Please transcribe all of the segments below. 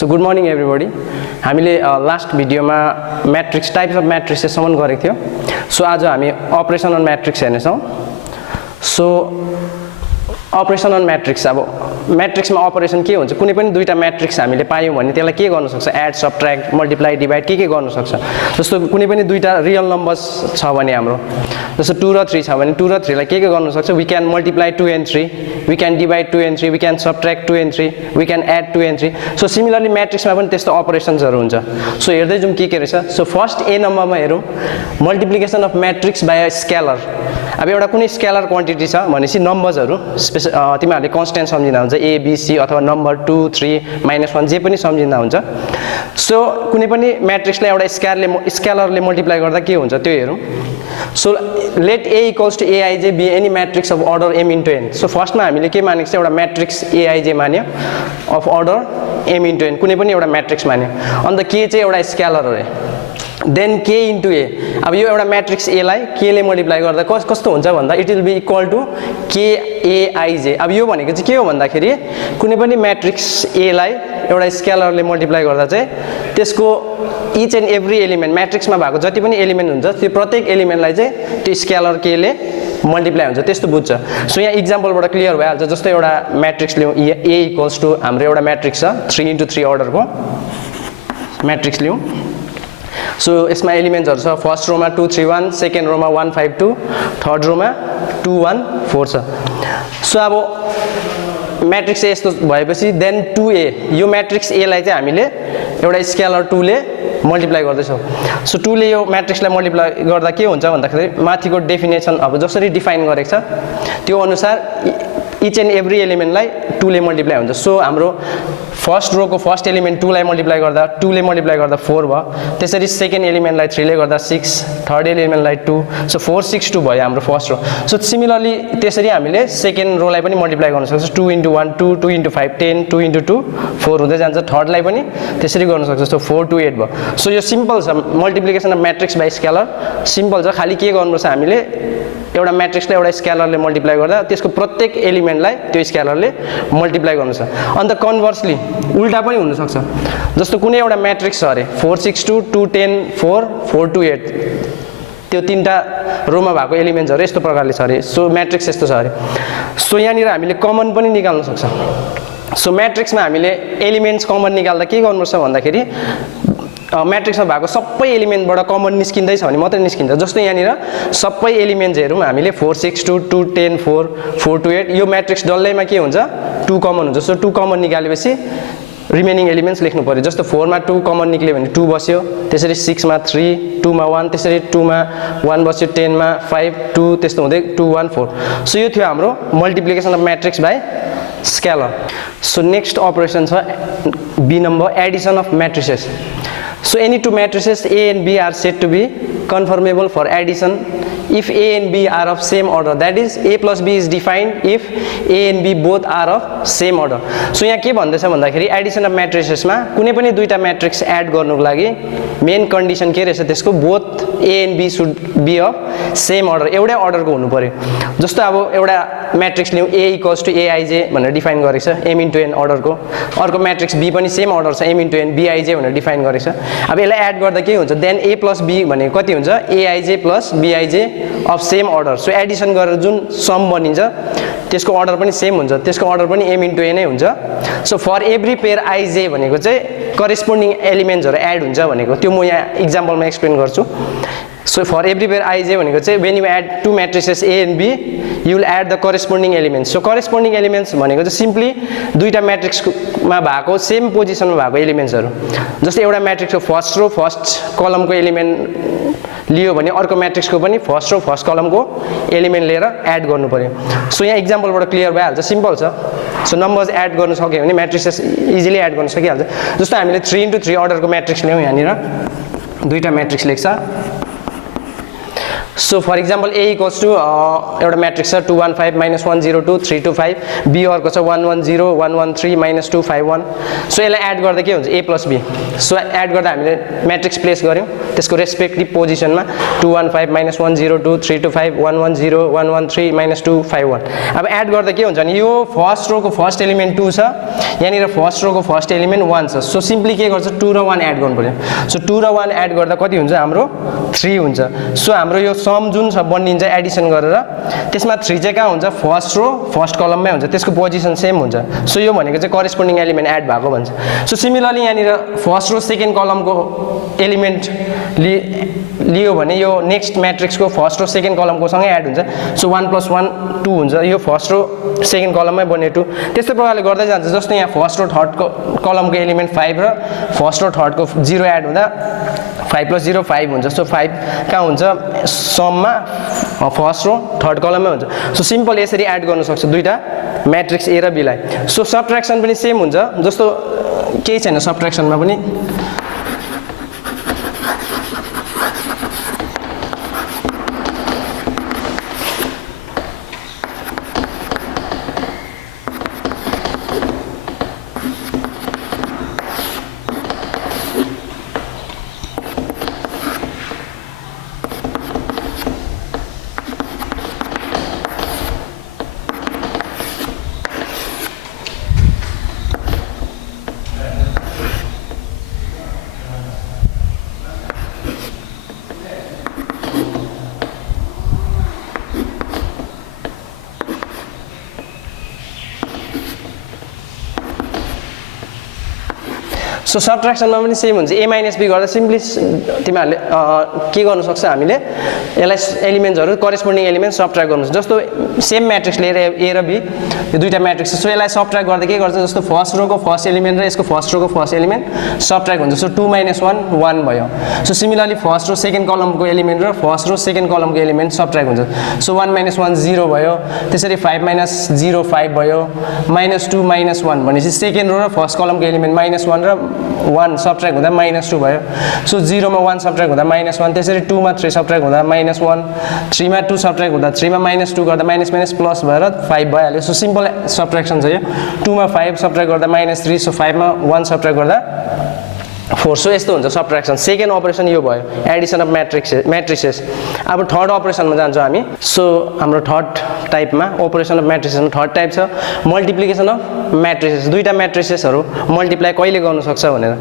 So good morning everybody. हामीले last भिडियोमा matrix types of matrixes सम्म गरेको थियो. सो आज हामी अपरेसन अन मैट्रिक्स हेर्ने छौं. सो अपरेसन अन मैट्रिक्स, अब मैट्रिक्समा अपरेसन के हुन्छ, कुनै पनि दुईटा मैट्रिक्स हामीले पायौं भने त्यसलाई के गर्न सक्छ, एड सबट्र्याक्ट मल्टिप्लाई डिभाइड के गर्न सक्छ. जस्तो कुनै पनि दुईटा रियल नम्बर्स छ भने हाम्रो जस्तो 2 र 3 छ भने 2 र 3 लाई के गर्न सक्छ, we can multiply 2 and 3, we can divide 2 and 3, we can subtract 2 and 3, we can add 2 and 3. So similarly मैट्रिक्समा पनि त्यस्तो अपरेसन्सहरु हुन्छ. सो हेर्दै जाउँ के रहेछ. सो फर्स्ट ए नम्बरमा हेरौँ, multiplication of matrix by a scalar. अब एउटा कुनै स्केलर क्वान्टिटी छ भनेपछि नम्बर्सहरु तिमीहरुले कन्स्ट्यान्ट सम्झिँदा हुन्छ, ए बी सी अथवा नम्बर 2 3 -1 जे पनि सम्झिँदा हुन्छ. सो कुनै पनि मैट्रिक्सलाई एउटा स्केलरले मल्टिप्लाई गर्दा के हुन्छ त्यो हेरौँ. So let A equals to a i j be any matrix of order m into n. So फर्स्टमा हामीले के मानेको छ, एउटा मैट्रिक्स एआइजे मान्यो of order m into n, कुनै पनि एउटा मैट्रिक्स मान्यो. अन्त के चाहिँ एउटा स्केलर हो. Then k into a. अब यो एउटा मैट्रिक्स a लाई k ले मल्टिप्लाई गर्दा कस्तो हुन्छ भन्दा it will be equal to k अब यो भनेको चाहिँ के हो भन्दाखेरि कुनै पनि मैट्रिक्स a लाई एउटा स्केलरले मल्टिप्लाई गर्दा चाहिँ त्यसको इच एन्ड एभ्री एलिमेन्ट, मैट्रिक्समा भएको जति पनि एलिमेन्ट हुन्छ त्यो प्रत्येक एलिमेन्टलाई चाहिँ त्यो स्केलर k ले मल्टिप्लाई हुन्छ, त्यस्तो बुझ्छ. सो यहाँ इक्जाम्पलबाट क्लियर भइहाल्छ. जस्तो एउटा मैट्रिक्स लियौँ, a इक्वल्स टु हाम्रो एउटा मैट्रिक्स छ 3 into 3 अर्डरको मैट्रिक्स लियौँ. सो यसमा एलिमेन्ट्सहरु छ, first Roma 2 3 1, second Roma 1 5 2, third Roma 2 1 4 छ. सो अब मैट्रिक्स ए यस्तो भएपछि देन 2a, यो मैट्रिक्स ए लाई चाहिँ हामीले एउटा स्केलर 2 ले मल्टिप्लाई गर्दैछौँ. सो 2 ले यो मैट्रिक्सलाई मल्टिप्लाई गर्दा के हुन्छ भन्दाखेरि माथिको डेफिनेसन अब जसरी डिफाइन गरेको छ त्यो अनुसार इच एन्ड एभ्री एलिमेन्टलाई 2 ले मल्टिप्लाई हुन्छ. सो हाम्रो फर्स्ट रोको फर्स्ट एलिमेन्ट 2 लाई मल्टिप्लाई गर्दा 2 ले मल्टिप्लाई गर्दा 4 भयो. त्यसरी सेकेन्ड एलिमेन्टलाई 3 ले गर्दा 6, थर्ड एलिमेन्टलाई 2, सो 4 6 2 भयो हाम्रो फर्स्ट रो. सो सिमिलरली त्यसरी हामीले सेकेन्ड रोलाई पनि मल्टिप्लाई गर्न सक्छौँ. 2 into 1 2, 2 into 5 10, 2 into 2 4 हुँदै जान्छ. थर्डलाई पनि त्यसरी गर्न सक्छौँ. सो 4 2 8 भयो. सो यो सिम्पल छ, multiplication of matrix by scalar simple छ. खाली के गर्नुपर्छ, हामीले एउटा मैट्रिक्सलाई एउटा स्केलरले मल्टिप्लाई गर्दा त्यसको प्रत्येक एलिमेन्टलाई त्यो स्केलरले मल्टिप्लाई गर्नुपर्छ. अन्त कन्भर्सली उल्टा पनि हुन सक्छ. जस्तो कुनै एउटा मैट्रिक्स छ अरे 4 6 2 2 10 4 4 2 8, त्यो तीनटा रोमा भएको एलिमेन्ट्सहरु यस्तो प्रकारले छ अरे. सो मैट्रिक्स यस्तो छ अरे. सो यहाँनिर हामीले कमन पनि निकाल्न सक्छ. सो मैट्रिक्समा हामीले एलिमेन्ट्स कमन निकाल्दा के गर्नुपर्छ भन्दाखेरि मैट्रिक्समा भएको सबै एलिमेन्टबाट कमन निस्किँदैछ भने मात्रै निस्किन्छ. जस्तो यहाँनिर सबै एलिमेन्ट्स हेरौँ हामीले 4 6 2 2 10 4 4 2 8, यो मैट्रिक्स डल्लैमा के हुन्छ 2 कमन हुन्छ. सो 2 कमन निकालेपछि रिमेनिङ एलिमेन्ट्स लेख्नु पर्यो. जस्तो 4 मा 2 कमन निक्ल्यो भने 2 बस्यो, त्यसरी 6 मा 3, 2 मा 1, त्यसरी 2 मा 1 बस्यो, 10 मा 5 2, त्यस्तो हुँदै 2 1 4. सो यो थियो हाम्रो multiplication of matrix by scalar. So next operation छ B number, addition of matrices. So any two matrices A and B are said to be conformable for addition if A and B are of same order. That is, A plus B is defined if A and B both are of same order. So यहाँ के भन्दैछ भन्दाखेरि Edison of मैट्रिसेसमा कुनै पनि दुईटा matrix add गर्नुको लागि main condition के रहेछ त्यसको, both A and B should be of same order, एउटै अर्डरको हुनु पर्यो. जस्तो अब एउटा मैट्रिक्स लियौँ A इक्वल्स टु एआइजे भनेर डिफाइन गरेको छ m into n अर्डरको. अर्को मैट्रिक्स B पनि सेम अर्डर छ m into n बीआइजे भनेर डिफाइन गरेको छ. अब यसलाई एड गर्दा के हुन्छ, देन A plus B भनेको कति हुन्छ, a i j plus b i j of same order. So addition गरेर जुन सम बनिन्छ त्यसको अर्डर पनि सेम हुन्छ, त्यसको अर्डर पनि m into n नै हुन्छ. So for every pair I J भनेको चाहिँ करेस्पोन्डिङ एलिमेन्ट्सहरु एड हुन्छ भनेको, त्यो म यहाँ इक्जाम्पलमा एक्सप्लेन गर्छु. So for every pair I J भनेको चाहिँ when you add two matrices A and B you will add the corresponding elements. So corresponding elements भनेको चाहिँ सिम्पली दुईटा मैट्रिक्समा भएको सेम पोजिसनमा भएको एलिमेन्ट्सहरु. जस्तै एउटा मैट्रिक्सको फर्स्ट रो फर्स्ट कलमको एलिमेन्ट लियो भने अर्को मैट्रिक्सको पनि फर्स्ट रो फर्स्ट कलमको एलिमेन्ट लिएर एड गर्नु पर्यो. सो यहाँ इक्जाम्पलबाट क्लियर भइहाल्छ, सिम्पल छ. सो नम्बर्स एड गर्न सक्यो भने मैट्रिसेस इजिली एड गर्न सकिहाल्छ. जस्तो हामीले 3 into 3 अर्डरको मैट्रिक्स ल्याउँ, यहाँनिर दुईटा मैट्रिक्स लेख्छ. So for example A equals to एउटा म्याट्रिक्स छ 2 1 5 -1 0 2 3 2 5 बी अर्को छ 1 1 0 1 1 3 -2 5 1 सो यसलाई एड गर्दा के हुन्छ ए प्लस बी सो एड गर्दा हामीले म्याट्रिक्स प्लेस गर्यौँ त्यसको रेस्पेक्टिभ पोजिसनमा 2 1 5 -1 0 2 3 2 5 1 1 0 1 1 3 -2 5 1 अब एड गर्दा के हुन्छ भने यो फर्स्ट रोको फर्स्ट एलिमेन्ट 2 छ यहाँनिर फर्स्ट रोको फर्स्ट एलिमेन्ट 1 छ सो सिम्पली के गर्छ 2 र 1 एड गर्नु पर्यो सो 2 र 1 एड गर्दा कति हुन्छ हाम्रो 3 हुन्छ सो हाम्रो यो सम जुन छ बनिन्छ एडिसन गरेर त्यसमा 3 चाहिँ कहाँ हुन्छ फर्स्ट रो फर्स्ट कलममै हुन्छ त्यसको पोजिसन सेम हुन्छ सो यो भनेको चाहिँ करेस्पोन्डिङ एलिमेन्ट एड भएको भन्छ सो सिमिलरली यहाँनिर फर्स्ट रो सेकेन्ड कलमको एलिमेन्ट लियो भने यो नेक्स्ट म्याट्रिक्सको फर्स्ट र सेकेन्ड कलमको सँगै एड हुन्छ सो 1 + 1 2 हुन्छ यो फर्स्ट र सेकेन्ड कलममै बन्ने 2 त्यस्तै प्रकारले गर्दै जान्छ जस्तो यहाँ फर्स्ट र थर्ड कलमको एलिमेन्ट 5 र फर्स्ट र थर्डको 0 एड हुँदा 5 + 0 5 हुन्छ सो 5 कहाँ हुन्छ सममा फर्स्ट र थर्ड कलममै हुन्छ सो सिम्पल यसरी एड गर्न सक्छ दुईटा म्याट्रिक्स ए र बी लाई सो सबट्र्याक्सन पनि सेम हुन्छ जस्तो केही छैन सबट्र्याक्सनमा पनि सो सबट्र्याक्सनमा पनि सेम हुन्छ a - b गर्दा सिम्पली तिमीहरूले के गर्न सक्छ हामीले यसलाई एलिमेन्ट्सहरू करेस्पोन्डिङ एलिमेन्ट सबट्र्याक्ट गर्नु जस्तो सेम म्याट्रिक्स लिएर a र b यो दुईटा म्याट्रिक्स सो यसलाई सबट्र्याक्ट गर्दा के गर्छ जस्तो फर्स्ट रोको फर्स्ट एलिमेन्ट र यसको फर्स्ट रोको फर्स्ट एलिमेन्ट सबट्र्याक्ट हुन्छ सो 2 - 1 1 भयो so similarly first row second कलमको एलिमेन्ट र फर्स्ट रो सेकेन्ड कलमको एलिमेन्ट सबट्र्याक्ट हुन्छ सो 1 - 1 0 भयो त्यसरी 5 - 0 5 भयो -2 - 1 भनेपछि सेकेन्ड रो र फर्स्ट कलमको एलिमेन्ट -1 र 1 सबट्र्याक्ट हुँदा -2 भयो सो 0 मा 1 सबट्र्याक्ट हुँदा -1 त्यसरी 2 मा 3 सबट्र्याक्ट हुँदा -1 3 मा 2 सबट्र्याक्ट हुँदा 3 मा -2 गर्दा माइनस प्लस भएर 5 भइहाल्यो सो सिम्पल सबट्र्याक्सन छ यो 2 मा 5 सबट्र्याक्ट गर्दा -3 सो 5 मा 1 सबट्र्याक्ट गर्दा 4 सो यस्तो हुन्छ सबट्र्याक्सन सेकेन्ड अपरेसन यो भयो एडिसन अफ म्याट्रिसेस अब थर्ड अपरेसनमा जान्छौँ हामी सो हाम्रो थर्ड टाइपमा अपरेसन अफ म्याट्रिसेसमा थर्ड टाइप छ मल्टिप्लिकेसन अफ म्याट्रिसेस दुईटा म्याट्रिसेसहरू मल्टिप्लाई कहिले गर्न सक्छ भनेर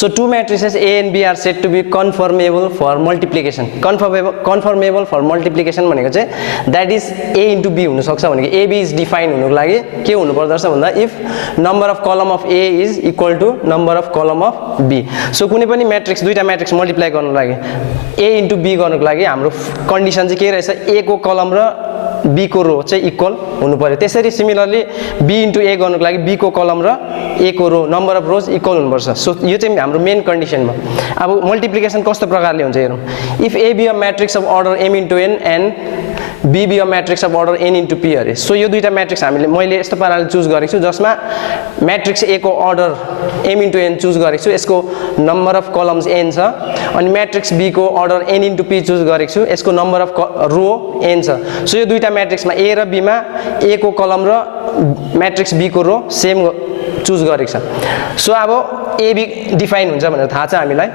so two matrices A and B are said to be conformable for multiplication conformable for multiplication भनेको चाहिँ that is A into B हुनसक्छ भनेको एबी इज डिफाइन हुनुको लागि के हुनुपर्दो रहेछ भन्दा if number of column of A is equal to number of column of B so कुनै पनि म्याट्रिक्स दुईटा म्याट्रिक्स मल्टिप्लाई गर्नको लागि ए इन्टु बी गर्नको लागि हाम्रो कन्डिसन चाहिँ के रहेछ ए को कलम र बी को रो चाहिँ इक्वल हुनु पर्यो त्यसरी सिमिलरली बी इन्टु ए गर्नको लागि बी को कलम र ए को रो नम्बर अफ रोज इक्वल हुनुपर्छ सो यो चाहिँ हाम्रो मेन कन्डिसनमा अब मल्टिप्लिकेसन कस्तो प्रकारले हुन्छ हेरौँ if A be a matrix of order m into n and B be a matrix of order n into p अरे सो यो दुईटा म्याट्रिक्स हामीले मैले यस्तो पाराले चुज गरेको छु जसमा म्याट्रिक्स ए को order m into n choose गरेको छु यसको नम्बर अफ कलम्स n छ अनि म्याट्रिक्स बी को order n into p choose गरेको छु यसको नम्बर अफ रो n छ सो यो दुईटा म्याट्रिक्समा ए र बी मा ए को कलम र म्याट्रिक्स बी को रो सेम चुज गरेको छ सो अब ए बी डिफाइन हुन्छ भनेर थाहा छ हामीलाई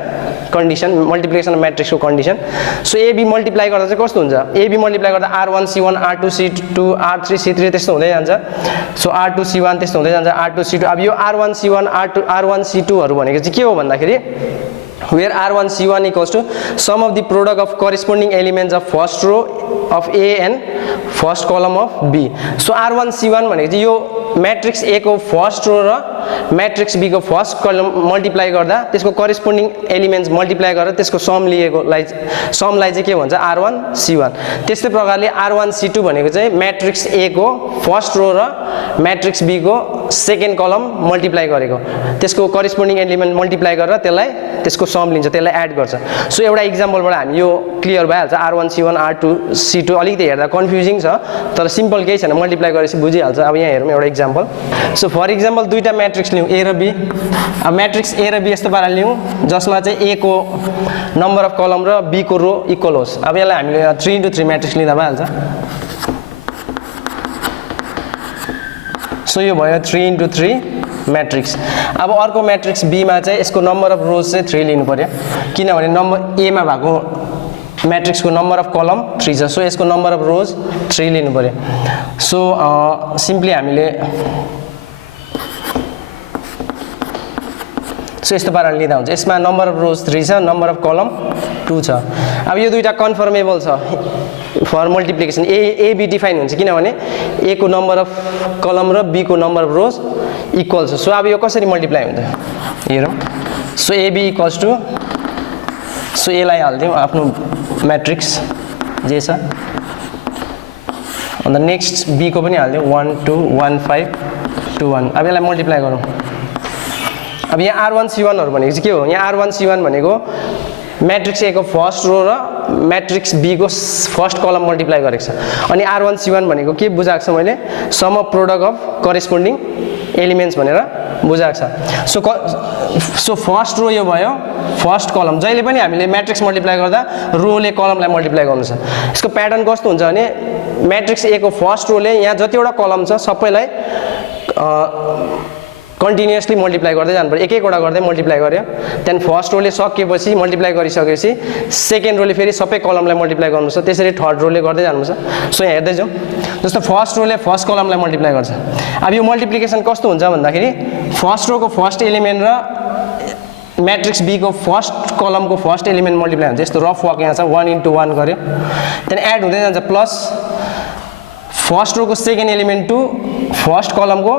कन्डिसन मल्टिप्लिकेसन अफ म्याट्रिक्सको condition so A B multiply गर्दा चाहिँ कस्तो हुन्छ ए बी मल्टिप्लाई गर्दा r1 c1 r2 c2 r3 c3 त्यस्तो हुँदै जान्छ सो r2 c1 त्यस्तो हुँदै जान्छ r2 c2 अब यो r1 c1 r1 c2 हरू भनेको चाहिँ के हो भन्दाखेरि where r1 c1 equals to sum of the product of corresponding elements of first row of a and first column of b so r1 c1 भनेको चाहिँ यो म्याट्रिक्स ए को फर्स्ट रो र म्याट्रिक्स बी को फर्स्ट कलम multiply गर्दा त्यसको corresponding elements multiply गरेर त्यसको समलाई चाहिँ के भन्छ r1 c1 त्यस्तै प्रकारले r1 c2 भनेको चाहिँ म्याट्रिक्स ए को फर्स्ट रो र म्याट्रिक्स बी को सेकेन्ड कलम मल्टिप्लाई गरेको त्यसको करेस्पोन्डिङ एलिमेन्ट मल्टिप्लाई गरेर त्यसलाई त्यसको सम लिन्छ, त्यसलाई एड गर्छ। सो एउटा इक्जाम्पलबाट हामी यो क्लियर भइहाल्छ। R1 C1 R2 C2 अलिकति हेर्दा कन्फ्युजिङ छ तर सिम्पल केही छैन, मल्टिप्लाई गरेपछि बुझिहाल्छ। अब यहाँ हेरौँ एउटा इक्जाम्पल। सो फर इक्जाम्पल दुईटा म्याट्रिक्स लिउँ A र B। अब म्याट्रिक्स A र B यस्तो पाराले लिउँ जसमा चाहिँ A को नम्बर अफ कलम र B को रो इक्वल होस्। अब यसलाई हामीले 3x3 म्याट्रिक्स लिँदा भइहाल्छ। सो यो भयो 3x3 म्याट्रिक्स। अब अर्को म्याट्रिक्स B मा चाहिँ यसको नम्बर अफ रोज चाहिँ 3 लिनु पर्यो, किनभने नम्बर A मा भएको म्याट्रिक्सको नम्बर अफ कलम 3 छ। सो यसको नम्बर अफ रोज 3 लिनु पर्यो। सो सिम्पली हामीले सो यस्तो पाराले लिँदा हुन्छ। यसमा नम्बर अफ रोज 3 छ, नम्बर अफ कलम 2 छ। अब यो दुईटा कन्फर्मेबल छ for multiplication. A B define हुन्छ किनभने A को नम्बर अफ कलम र B को नम्बर अफ रोज इक्वल छ। सो अब यो कसरी मल्टिप्लाई हुन्छ हेरौँ। So AB equals to, so यसलाई हालिदिउँ आफ्नो म्याट्रिक्स जे छ, अन्त नेक्स्ट B को पनि हालिदिउँ 1 2 1 5 2 1। अब यसलाई मल्टिप्लाई गरौँ। अब यहाँ R1 C1 हरू भनेको चाहिँ के हो? यहाँ R1 C1 भनेको म्याट्रिक्स A को फर्स्ट रो र म्याट्रिक्स B को फर्स्ट कलम मल्टिप्लाई गरेको छ। अनि R1 C1 भनेको के बुझाएको छ मैले? Sum of product of corresponding elements भनेर बुझाएको छ। सो फर्स्ट रो यो भयो, फर्स्ट कलम। जहिले पनि हामीले म्याट्रिक्स मल्टिप्लाई गर्दा रोले कलमलाई मल्टिप्लाई गर्नु छ। यसको प्याटर्न कस्तो हुन्छ भने म्याट्रिक्स A को फर्स्ट रोले यहाँ जतिवटा कलम छ सबैलाई कन्टिन्युअसली मल्टिप्लाई गर्दै जानु पर्यो, एक एकवटा गर्दै मल्टिप्लाई गर्यो। त्यहाँदेखि फर्स्ट रोले सकेपछि मल्टिप्लाई गरिसकेपछि सेकेन्ड रोले फेरि सबै कलमलाई मल्टिप्लाई गर्नु छ, त्यसरी थर्ड रोले गर्दै जानुपर्छ। सो यहाँ हेर्दै जाउँ, जस्तो फर्स्ट रोले फर्स्ट कलमलाई मल्टिप्लाई गर्छ। अब यो मल्टिप्लिकेसन कस्तो हुन्छ भन्दाखेरि फर्स्ट रोको फर्स्ट एलिमेन्ट र म्याट्रिक्स B को फर्स्ट कलमको फर्स्ट एलिमेन्ट मल्टिप्लाई हुन्छ। यस्तो रफ वर्क यहाँ छ, 1 × 1 गर्यो, त्यहाँदेखि एड हुँदै जान्छ प्लस फर्स्ट रोको सेकेन्ड एलिमेन्ट टु फर्स्ट कलमको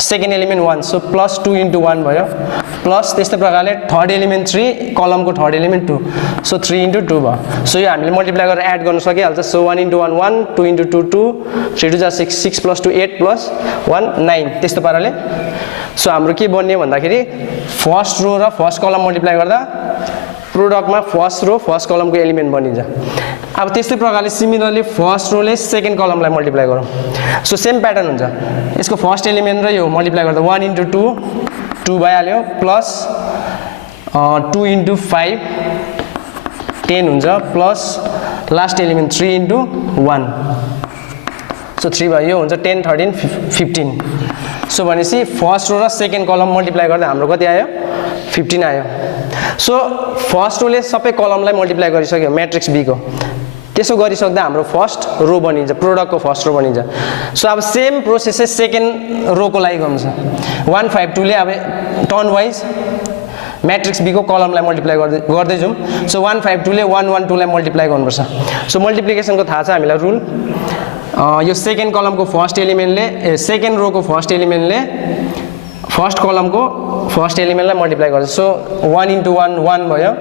सेकेन्ड एलिमेन्ट 1, सो प्लस 2 × 1 भयो, प्लस त्यस्तै प्रकारले थर्ड एलिमेन्ट 3 कलमको थर्ड एलिमेन्ट 2, सो 3 × 2 भयो। सो यो हामीले मल्टिप्लाई गरेर एड गर्न सकिहाल्छ। सो 1 × 1 1, 2 × 2 2, 3 2 6, 6 + 2 8 + 1 9, त्यस्तो पाराले। सो हाम्रो के बन्यो भन्दाखेरि फर्स्ट रो र फर्स्ट कलम मल्टिप्लाई गर्दा प्रोडक्टमा फर्स्ट रो फर्स्ट कलमको एलिमेन्ट बनिन्छ। अब त्यस्तै प्रकारले सिमिलरली फर्स्ट रोले सेकेन्ड कलमलाई मल्टिप्लाई गरौँ। सो सेम प्याटर्न हुन्छ, यसको फर्स्ट एलिमेन्ट र यो मल्टिप्लाई गर्दा 1 × 2 2 भइहाल्यो, प्लस 2 × 5 10 हुन्छ, प्लस लास्ट एलिमेन्ट 3 × 1, सो 3 भयो। यो हुन्छ 10 13 15। सो भनेपछि फर्स्ट रो र सेकेन्ड कलम मल्टिप्लाई गर्दा हाम्रो कति आयो? 15 आयो। सो फर्स्ट रोले सबै कलमलाई मल्टिप्लाई गरिसक्यो म्याट्रिक्स B को, त्यसो गरिसक्दा हाम्रो फर्स्ट रो बनिन्छ, प्रोडक्टको फर्स्ट रो बनिन्छ। सो अब सेम प्रोसेस चाहिँ सेकेन्ड रोको लागि गर्नु छ। 1 5 2 ले अब टर्न वाइज म्याट्रिक्स B को कलमलाई मल्टिप्लाई गर्दै जाउँ। सो 1 5 2 ले 1 1 2 लाई मल्टिप्लाई गर्नुपर्छ। सो मल्टिप्लिकेसनको थाहा छ हामीलाई रुल, यो सेकेन्ड कलमको फर्स्ट एलिमेन्टले सेकेन्ड रोको फर्स्ट एलिमेन्टले फर्स्ट कलमको फर्स्ट एलिमेन्टलाई मल्टिप्लाई गर्छ। सो 1 × 1 1 भयो,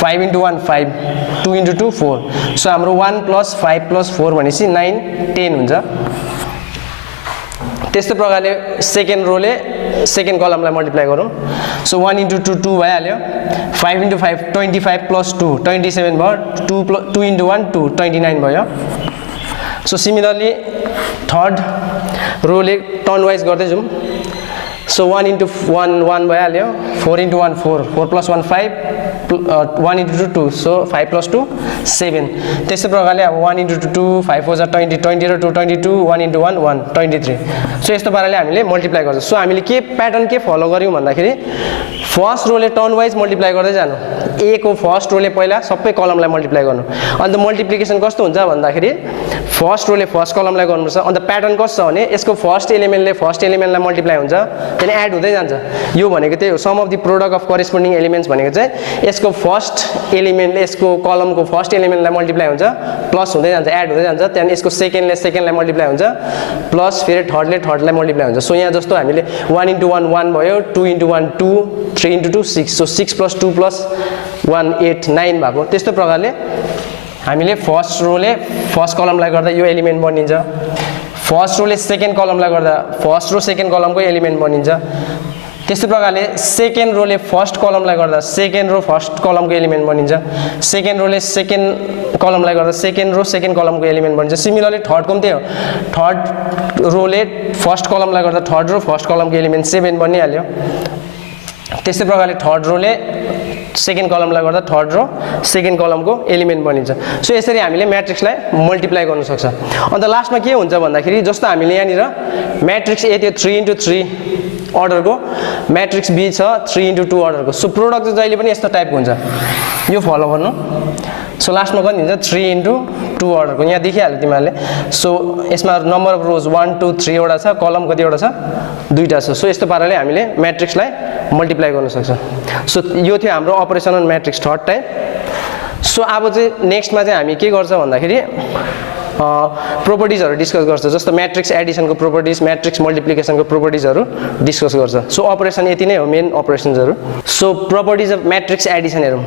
5 × 1 5, 2 × 2 4, सो हाम्रो 1 + 5 + 4 भनेपछि 9 10 हुन्छ। त्यस्तो प्रकारले सेकेन्ड रोले सेकेन्ड कलमलाई मल्टिप्लाई गरौँ। सो 1 × 2 2 भइहाल्यो, 5 × 5 25 + 2 27 भयो, 2 × 1 2 29 भयो। सो सिमिलरली थर्ड रोले टर्न वाइज गर्दै जाउँ। सो 1 × 1 1 भइहाल्यो, 4 × 1 4, 4 + 1 5, 1 × 2 2, सो 5 + 2 7। त्यस्तै प्रकारले अब 1 × 2 5 4 20, 20 र 2 22, 1 × 1 1 23। सो यस्तो पाराले हामीले मल्टिप्लाई गर्छौँ। सो हामीले के प्याटर्न के फलो गऱ्यौँ भन्दाखेरि फर्स्ट रोले टर्न वाइज मल्टिप्लाई गर्दै जानु, A को फर्स्ट रोले पहिला सबै कलमलाई मल्टिप्लाई गर्नु। अन्त मल्टिप्लिकेसन कस्तो हुन्छ भन्दाखेरि फर्स्ट रोले फर्स्ट कलमलाई गर्नुपर्छ। अन्त प्याटर्न कस्तो छ भने यसको फर्स्ट एलिमेन्टले फर्स्ट एलिमेन्टलाई मल्टिप्लाई हुन्छ, त्यहाँदेखि एड हुँदै जान्छ। यो भनेको त्यही हो, sum of the product of corresponding elements भनेको चाहिँ यसको फर्स्ट एलिमेन्टले यसको कलमको फर्स्ट एलिमेन्टलाई मल्टिप्लाई हुन्छ, प्लस हुँदै जान्छ, एड हुँदै जान्छ। त्यहाँदेखि यसको सेकेन्डले सेकेन्डलाई मल्टिप्लाई हुन्छ, प्लस फेरि थर्डले थर्डलाई मल्टिप्लाई हुन्छ। सो यहाँ जस्तो हामीले 1 × 1 1 भयो, 2 × 1 2, 3 × 2 6, सो 6 + 2 + 1 8 9 भएको। त्यस्तो प्रकारले हामीले फर्स्ट रोले फर्स्ट कलमलाई गर्दा यो एलिमेन्ट बनिन्छ, फर्स्ट रोले सेकेन्ड कलमलाई गर्दा फर्स्ट रो सेकेन्ड कलमको एलिमेन्ट बनिन्छ, त्यस्तै प्रकारले सेकेन्ड रोले फर्स्ट कलमलाई गर्दा सेकेन्ड रो फर्स्ट कलमको एलिमेन्ट बनिन्छ सेकेन्ड रोले सेकेन्ड कलमलाई गर्दा सेकेन्ड रो सेकेन्ड कलमको एलिमेन्ट बनिन्छ सिमिलरली थर्डको पनि त्यही हो थर्ड रोले फर्स्ट कलमलाई गर्दा थर्ड रो फर्स्ट कलमको एलिमेन्ट 7 बनिहाल्यो त्यस्तै प्रकारले थर्ड रोले सेकेन्ड कलमलाई गर्दा थर्ड रो सेकेन्ड कलमको एलिमेन्ट बनिन्छ सो यसरी हामीले म्याट्रिक्सलाई मल्टिप्लाई गर्न सक्छ अन्त लास्टमा के हुन्छ भन्दाखेरि जस्तो हामीले यहाँनिर म्याट्रिक्स ए त्यो 3x3 अर्डरको म्याट्रिक्स बी छ 3x2 अर्डरको सो प्रोडक्ट चाहिँ जहिले पनि यस्तो टाइपको हुन्छ यो फलो गर्नु सो लास्टमा कति हुन्छ 3x2 अर्डरको यहाँ देखिहाल्यो तिमीहरूले सो यसमा नम्बर अफ रोज 1 2 3 वटा छ कलम कतिवटा छ 2टा छ सो यस्तो पाराले हामीले म्याट्रिक्सलाई मल्टिप्लाई गर्न सक्छ सो यो थियो हाम्रो operational matrix third type so अब चाहिँ नेक्स्टमा चाहिँ हामी के गर्छ भन्दाखेरि प्रोपर्टिजहरु डिस्कस गर्छ जस्तो म्याट्रिक्स एडिसनको प्रोपर्टिज म्याट्रिक्स मल्टिप्लिकेसनको प्रोपर्टिजहरु डिस्कस गर्छ सो अपरेसन यति नै हो मेन अपरेसन्सहरु so properties of matrix addition हेरौँ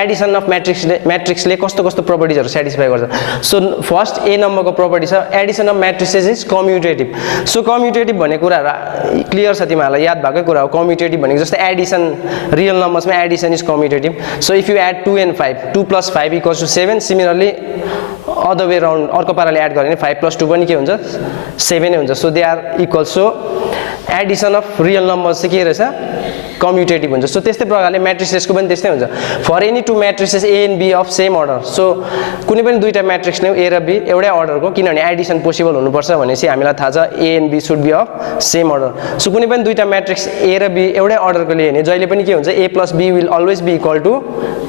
एडिसन अफ म्याट्रिक्सले कस्तो कस्तो प्रोपर्टिजहरु सेटिस्फाई गर्छ सो फर्स्ट ए नम्बरको प्रोपर्टी छ addition of matrices is commutative so commutative भन्ने कुराहरु क्लियर छ तिमीहरुलाई याद भएकै कुरा हो कम्युटेटिभ भनेको जस्तो एडिसन रियल नम्बर्समा addition is commutative so if you add 2 and 5 2 + 5 = 7 similarly other way round अर्को पाराले एड गरे भने 5 + 2 पनि के हुन्छ 7 नै हुन्छ so they are equal so addition of real numbers चाहिँ के रहेछ कम्युटेटिभ हुन्छ सो त्यस्तै प्रकारले म्याट्रिसेसको पनि त्यस्तै हुन्छ for any two matrices A and B of same order so कुनै पनि दुईटा म्याट्रिक्स लियौ ए र बी एउटै अर्डरको किनभने एडिसन पोसिबल हुनुपर्छ भनेपछि हामीलाई थाहा छ A and B should be of same order so कुनै पनि दुईटा म्याट्रिक्स ए र बी एउटै अर्डरको लिए भने जहिले पनि के हुन्छ a + b will always be equal to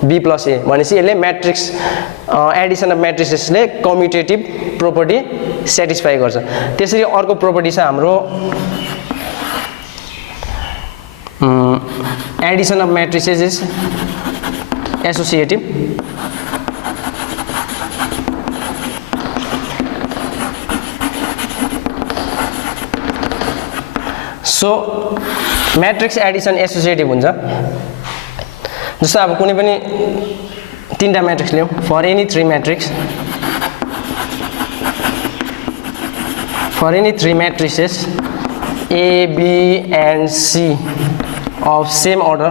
b + a भनेपछि यसले म्याट्रिक्स एडिसन अफ म्याट्रिसेसले कम्युटेटिभ प्रोपर्टी सेटिस्फाई गर्छ त्यसरी अर्को प्रोपर्टी छ हाम्रो addition of matrices is associative so matrix addition associative हुन्छ जस्तो अब कुनै पनि तीनटा म्याट्रिक्स लियौ for any 3 matrix for any 3 matrices A, B and C of same order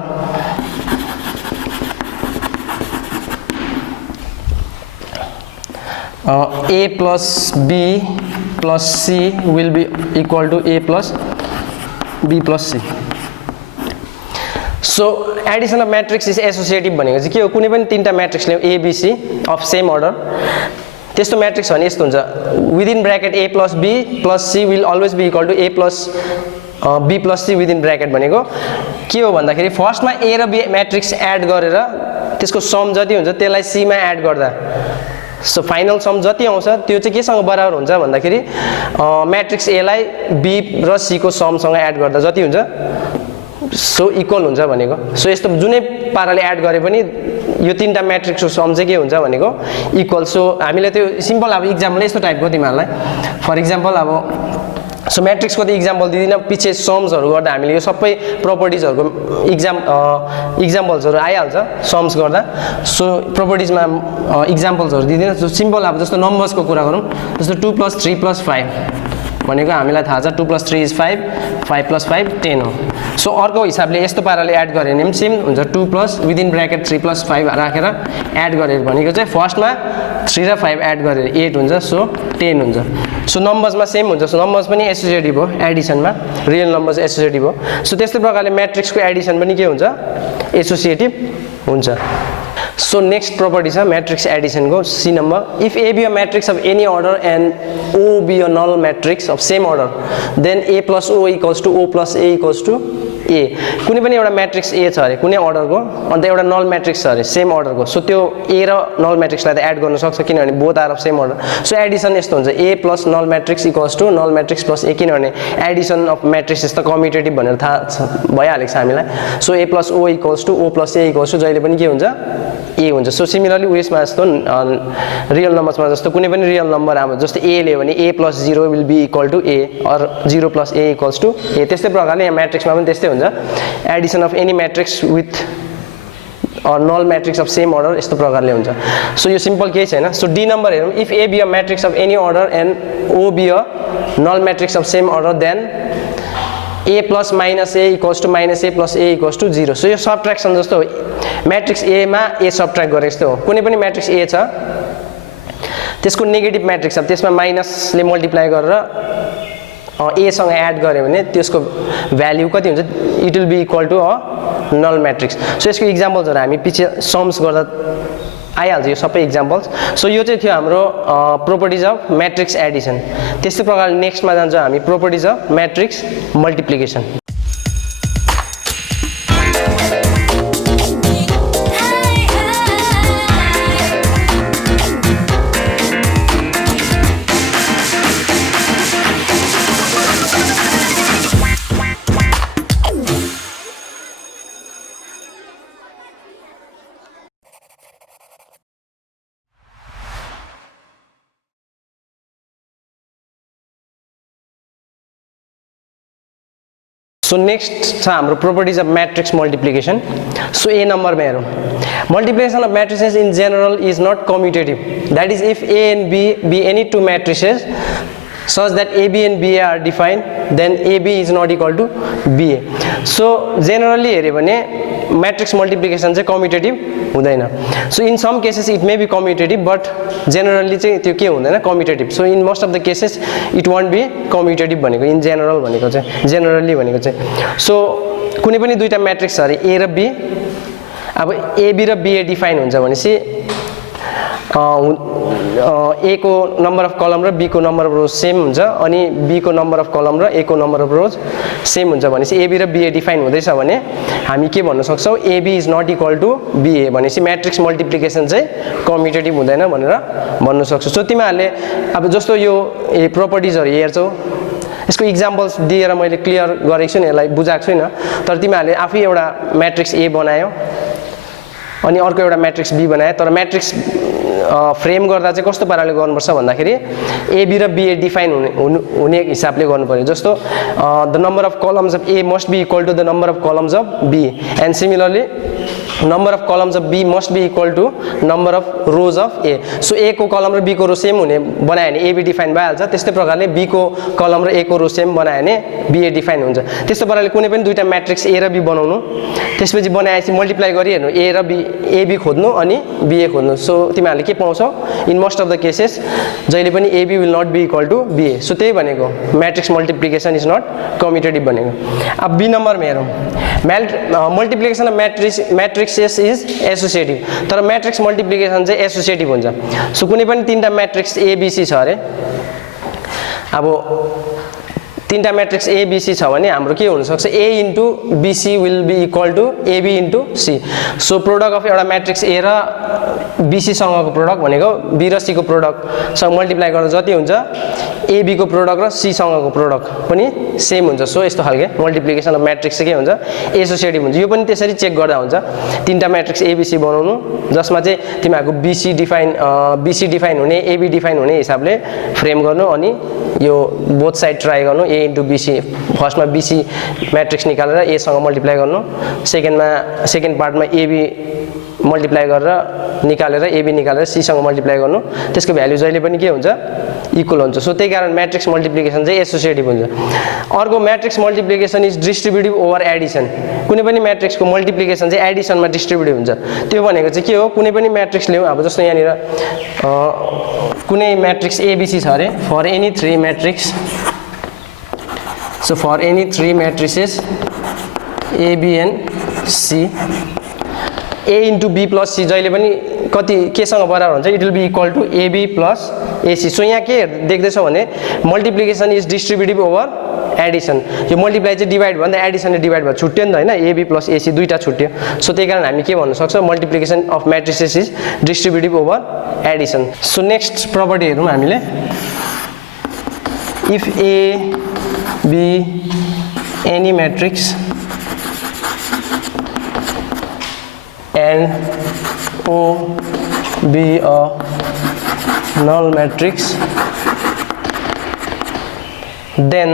A plus B plus C will be equal to A plus B plus C so addition of matrix is associative भनेको चाहिँ के हो कुनै पनि तीनटा matrix लियौ A, B, C of same order त्यस्तो matrix भने यस्तो हुन्छ within bracket a + b + c will always be equal to a + b + c within bracket भनेको के हो भन्दाखेरि फर्स्टमा a र b म्याट्रिक्स एड गरेर त्यसको सम जति हुन्छ त्यसलाई c मा एड गर्दा सो फाइनल सम जति आउँछ त्यो चाहिँ केसँग बराबर हुन्छ भन्दाखेरि म्याट्रिक्स a लाई b र c को समसँग एड गर्दा जति हुन्छ सो इक्वल हुन्छ भनेको सो यस्तो जुनै पाराले एड गरे पनि यो तीनटा म्याट्रिक्सको सम चाहिँ के हुन्छ भनेको इक्वल सो हामीले त्यो सिम्पल अब इक्जाम्पल यस्तो टाइपको तिमीहरुलाई फर इक्जाम्पल अब सो म्याट्रिक्सको त इक्जाम्पल दिदिन पछि सम्सहरु गर्दा हामीले यो सबै प्रोपर्टिजहरुको इक्जाम्पल्सहरु आइहाल्छ सम्स गर्दा सो प्रोपर्टिजमा इक्जाम्पल्सहरु दिदिन सो सिम्पल अब जस्तो नम्बर्सको कुरा गरौँ जस्तो 2 + 3 + 5 भनेको हामीलाई थाहा छ 2 + 3 = 5 5 + 5 10 हो सो अर्को हिसाबले यस्तो पाराले एड गरे भने पनि सेम हुन्छ 2 + विदिन ब्र्याकेट 3 + 5 राखेर एड गरे भनेको चाहिँ फर्स्टमा 3 र 5 एड गरेर 8 हुन्छ सो 10 हुन्छ सो नम्बर्समा सेम हुन्छ सो नम्बर्स पनि एसोसिएटिभ हो एडिसनमा रियल नम्बर्स एसोसिएटिभ हो सो त्यस्तै प्रकारले म्याट्रिक्सको एडिसन पनि के हुन्छ एसोसिएटिभ हुन्छ So next property is matrix addition go C number if A be a matrix of any order and O be a null matrix of same order then A plus O equals to O plus A equals to A कुनै पनि एउटा matrix A छ अरे कुनै अर्डरको अन्त एउटा null matrix छ अरे सेम अर्डरको सो त्यो A र नल म्याट्रिक्सलाई त एड गर्न सक्छ किनभने both are of same order so addition यस्तो हुन्छ A plus null matrix equals to null matrix plus A किनभने एडिसन अफ म्याट्रिक्सेस त कम्युटेटिभ भनेर थाहा भइहालेको छ हामीलाई so A plus O equals to O plus A equals to जहिले पनि के हुन्छ A हुन्छ सो सिमिलरली उयसमा जस्तो रियल नम्बर्समा जस्तो कुनै पनि रियल नम्बर आमा जस्तो A लियो भने A plus 0 will be equal to A or 0 plus A equals to A त्यस्तै प्रकारले यहाँ म्याट्रिक्समा पनि त्यस्तै हुन्छ Edison of any matrix with or null matrix of same order यस्तो प्रकारले हुन्छ सो यो सिम्पल केही छैन सो डी नम्बर हेरौँ if A be a matrix of any order and O be a null matrix of same order then a plus minus a equals to minus a plus a equals to 0 so यो subtraction जस्तो हो matrix a मा a subtract गरे जस्तो हो कुनै पनि matrix a छ त्यसको नेगेटिभ म्याट्रिक्स छ त्यसमा माइनसले मल्टिप्लाई गरेर a सँग एड गर्यो भने त्यसको भ्याल्यु कति हुन्छ it will be equal to a null matrix so यसको इक्जाम्पल्सहरु हामी पछि सम्स गर्दा आइहाल्छ यो सबै इक्जाम्पल्स सो यो चाहिँ थियो हाम्रो प्रोपर्टिज अफ म्याट्रिक्स एडिसन त्यस्तै प्रकारले नेक्स्टमा जान्छौँ हामी properties of matrix multiplication So next छ हाम्रो properties of matrix multiplication. So A number में हेरौं multiplication of matrices in general is not commutative. That is if A and B be any two matrices such that AB and BA are defined, then AB is not equal to BA. So generally हेर्यो भने matrix multiplication चाहिँ commutative हुँदैन. So in some cases it may be commutative, but generally चाहिँ त्यो के हुँदैन commutative. So in most of the cases it won't be commutative भनेको in general भनेको चाहिँ generally भनेको चाहिँ. So कुनै पनि दुईटा matrix छ अरे A र B. अब AB र BA डिफाइन हुन्छ भनेपछि A को नम्बर अफ कलम र B को नम्बर अफ रोज सेम हुन्छ अनि B को नम्बर अफ कलम र A को नम्बर अफ रोज सेम हुन्छ भनेपछि AB र BA डिफाइन हुँदैछ भने हामी के भन्न सक्छौं AB is not equal to BA भनेपछि म्याट्रिक्स मल्टिप्लिकेसन चाहिँ कम्युटेटिभ हुँदैन भनेर भन्न सक्छौ सो तिमीहरुले अब जस्तो यो प्रोपर्टिजहरु हेर्छौ यसको इक्जाम्पल्स दिएर मैले क्लियर गरेको छु नि यसलाई बुझाएको छैन तर तिमीहरुले आफै एउटा म्याट्रिक्स A बनायो अनि अर्को एउटा म्याट्रिक्स B बनायो तर म्याट्रिक्स फ्रेम गर्दा चाहिँ कस्तो पाराले गर्नुपर्छ भन्दाखेरि AB र BA डिफाइन हुने हिसाबले गर्नु पर्यो जस्तो the number of columns of A must be equal to the number of columns of B and similarly number of columns of B must be equal to number of rows of A so A को कलम र B को रो same हुने बनायो भने AB define भइहाल्छ त्यस्तै प्रकारले B को कलम र A को रो सेम बनायो भने BA डिफाइन हुन्छ त्यस्तै प्रकारले कुनै पनि दुईटा म्याट्रिक्स A र B बनाउनु त्यसपछि बनाएपछि मल्टिप्लाई गरी हेर्नु A र B AB खोज्नु अनि BA खोज्नु सो तिमीहरुले के पाउँछौ in most of the cases जहिले पनि AB will not be equal to BA so त्यही भनेको matrix multiplication is not commutative भनेको अब B नम्बरमा हेरौं multiplication of matrices is associative तर म्याट्रिक्स मल्टिप्लिकेसन चाहिँ एसोसिएटिभ हुन्छ सो कुनै पनि तीनटा म्याट्रिक्स ABC छ अरे अब तीनटा म्याट्रिक्स ABC छ भने हाम्रो के हुन सक्छ A into BC will be equal to AB into C so product of एउटा म्याट्रिक्स A र BC सँगको प्रोडक्ट भनेको B र C को प्रोडक्ट सँग मल्टिप्लाई गर्दा जति हुन्छ AB को प्रोडक्ट र C सँगको प्रोडक्ट पनि सेम हुन्छ सो यस्तो खालके मल्टिप्लिकेसन अफ म्याट्रिक्स चाहिँ के हुन्छ एसोसिएटिभ हुन्छ यो पनि त्यसरी चेक गर्दा हुन्छ तीनटा म्याट्रिक्स ABC बनाउनु जसमा चाहिँ तिमीहरुको BC डिफाइन हुने AB डिफाइन हुने हिसाबले फ्रेम गर्नु अनि यो बोथ साइड ट्राई गर्नु A इन्टु BC फर्स्टमा BC म्याट्रिक्स निकालेर A सँग मल्टिप्लाई गर्नु सेकेन्ड पार्टमा AB मल्टिप्लाई गरेर निकालेर AB निकालेर C सँग मल्टिप्लाई गर्नु त्यसको भ्यालु जहिले पनि के हुन्छ इक्वल हुन्छ सो त्यही कारण म्याट्रिक्स मल्टिप्लिकेसन चाहिँ एसोसिएटिभ हुन्छ अर्को matrix multiplication is distributive over Edison कुनै पनि म्याट्रिक्सको मल्टिप्लिकेसन चाहिँ एडिसनमा डिस्ट्रिब्युटिभ हुन्छ त्यो भनेको चाहिँ के हो कुनै पनि म्याट्रिक्स ल्याउ अब जस्तो यहाँनिर कुनै म्याट्रिक्स ABC छ अरे for any 3 matrix so for any 3 matrices A B and C A into B plus C जहिले पनि कति केसँग बराबर हुन्छ it will be equal to AB plus AC so यहाँ के देख्दैछौ भने multiplication is distributive over addition यो मल्टिप्लाई चाहिँ डिवाइड भन्दा एडिसनले डिवाइड भयो छुट्यो नि त हैन AB प्लस AC दुईटा छुट्यो सो त्यही कारण हामी के भन्न सक्छौं multiplication of matrices is distributive over addition so next property हेरौं हामीले if A B any matrix and O be a null matrix then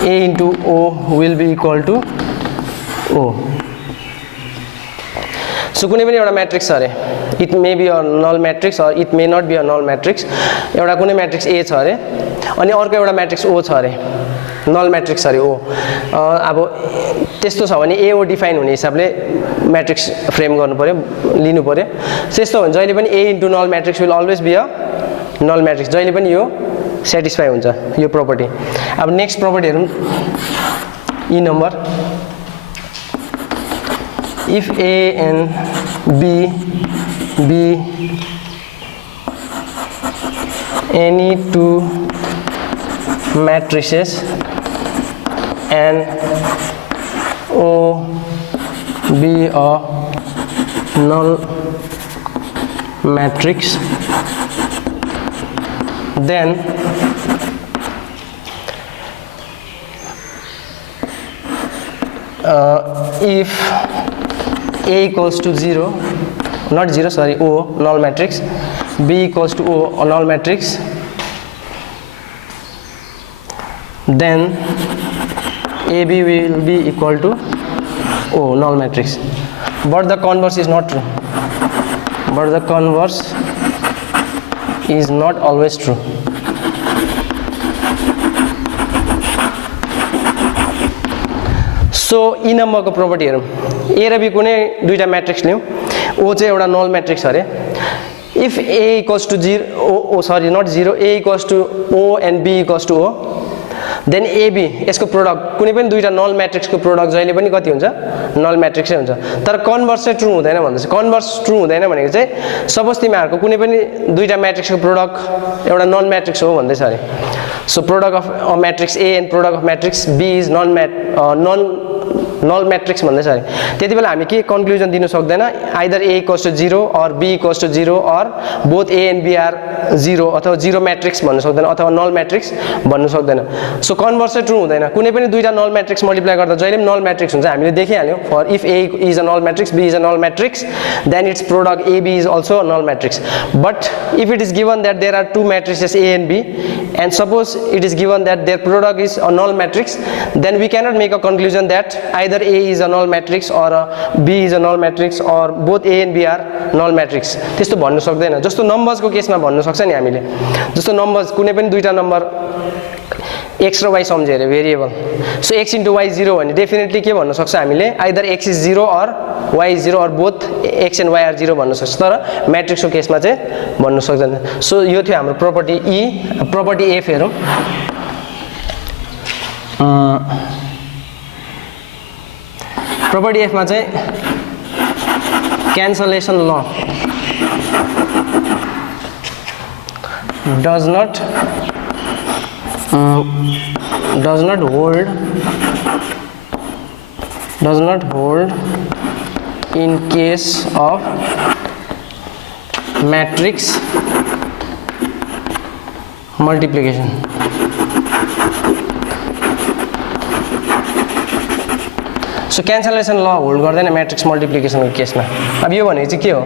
A into O will be equal to O so कुनै पनि एउटा matrix छ अरे it may be a null matrix or it may not be a null matrix एउटा कुनै matrix A छ अरे अनि अर्को एउटा म्याट्रिक्स ओ छ अरे नल म्याट्रिक्स अरे ओ अब त्यस्तो छ भने एओ डिफाइन हुने हिसाबले म्याट्रिक्स फ्रेम गर्नु पर्यो लिनु पर्यो त्यस्तो हो भने जहिले पनि A into null matrix will always be a null matrix जहिले पनि यो सेटिस्फाई हुन्छ यो प्रपर्टी अब नेक्स्ट प्रपर्टी हेरौँ E number if A and B any two matrices and O be a null matrix, then if A equals to 0, not 0, sorry, O, null matrix, B equals to O, a null matrix, then AB will be equal to O, null matrix. But the converse is not true. But the converse is not always true. So ई नम्बरको property हेरौँ ए र be कुनै दुईटा matrix लियौँ O चाहिँ एउटा null matrix अरे if A equals to 0 O sorry not 0 A equals to O and B equals to O then AB यसको प्रोडक्ट कुनै पनि दुईटा नल म्याट्रिक्सको प्रोडक्ट जहिले पनि कति हुन्छ नल म्याट्रिक्सै हुन्छ तर कन्भर्स चाहिँ ट्रु हुँदैन भन्दैछ कन्भर्स ट्रु हुँदैन भनेको चाहिँ सपोज तिमीहरूको कुनै पनि दुईटा म्याट्रिक्सको प्रोडक्ट एउटा नन म्याट्रिक्स हो भन्दैछ अरे so product of a matrix A and product of matrix B is null matrix भन्दैछ अरे त्यति बेला हामी के कन्क्लुजन दिन सक्दैन either A equals to 0 or B equals to 0 or both A and B are 0 अथवा 0 म्याट्रिक्स भन्न सक्दैन अथवा नल म्याट्रिक्स भन्नु सक्दैन सो कन्भर्स चाहिँ ट्रु हुँदैन कुनै पनि दुईटा नल म्याट्रिक्स मल्टिप्लाई गर्दा जहिले पनि नल म्याट्रिक्स हुन्छ हामीले देखिहाल्यौँ for if A is a null matrix B is a null matrix then its product AB is also a null matrix but if it is given that there are two matrices A and B and suppose it is given that their product is a null matrix then we cannot make a conclusion that either A is a null matrix or B is a null matrix or both A and B are null matrix त्यस्तो भन्नु सक्दैन जस्तो नम्बर्सको केसमा भन्नु सक्छ नि हामीले जस्तो नम्बर्स कुनै पनि दुईटा नम्बर x र y सम्झे अरे variable so x into y 0 भने डेफिनेटली के भन्न सक्छ हामीले either x is 0 or y is 0 or both x and y are 0 भन्न सक्छ तर म्याट्रिक्सको केसमा चाहिँ भन्नु सक्दैन सो यो थियो हाम्रो प्रपर्टी E प्रपर्टी F हेरौँ प्रपर्टी F मा चाहिँ क्यान्सलेसन ल does not hold in case of matrix multiplication so cancellation law hold गर्दैन म्याट्रिक्स मल्टिप्लिकेसनको केसमा अब यो भनेको चाहिँ के हो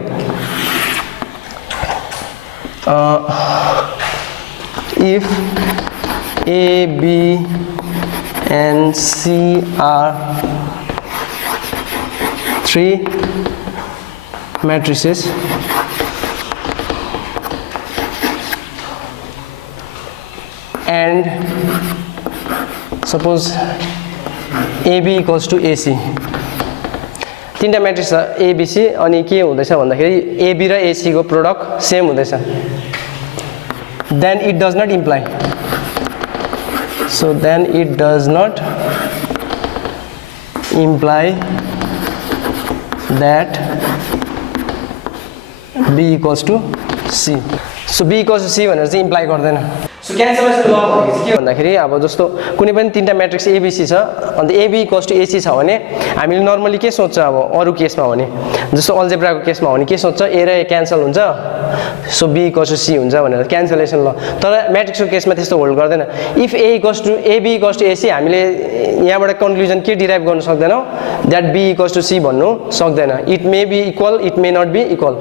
if A B and C are three matrices and suppose AB equals to AC तीनटा म्याट्रिक्स छ ABC अनि के हुँदैछ भन्दाखेरि AB र AC को प्रोडक्ट सेम हुँदैछ then it does not imply so then it does not imply that B equals to C so B equals to C भनेर चाहिँ इम्प्लाई गर्दैन सो क्यान्सलेसन ल भनेको चाहिँ के भन्दाखेरि अब जस्तो कुनै पनि तीनटा म्याट्रिक्स ABC छ अन्त AB इक्वल्स टु AC छ भने हामीले नर्मली के सोच्छ अब अरू केसमा हो भने जस्तो अल्जेब्राको केसमा हो भने के सोच्छ A र A क्यान्सल हुन्छ so B equals to C हुन्छ भनेर क्यान्सलेसन ल तर म्याट्रिक्सको केसमा त्यस्तो होल्ड गर्दैन if A equals to AB equals to AC हामीले यहाँबाट कन्क्लुजन के डिराइभ गर्न सक्दैनौँ that B equals to C भन्नु सक्दैन it may be equal it may not be equal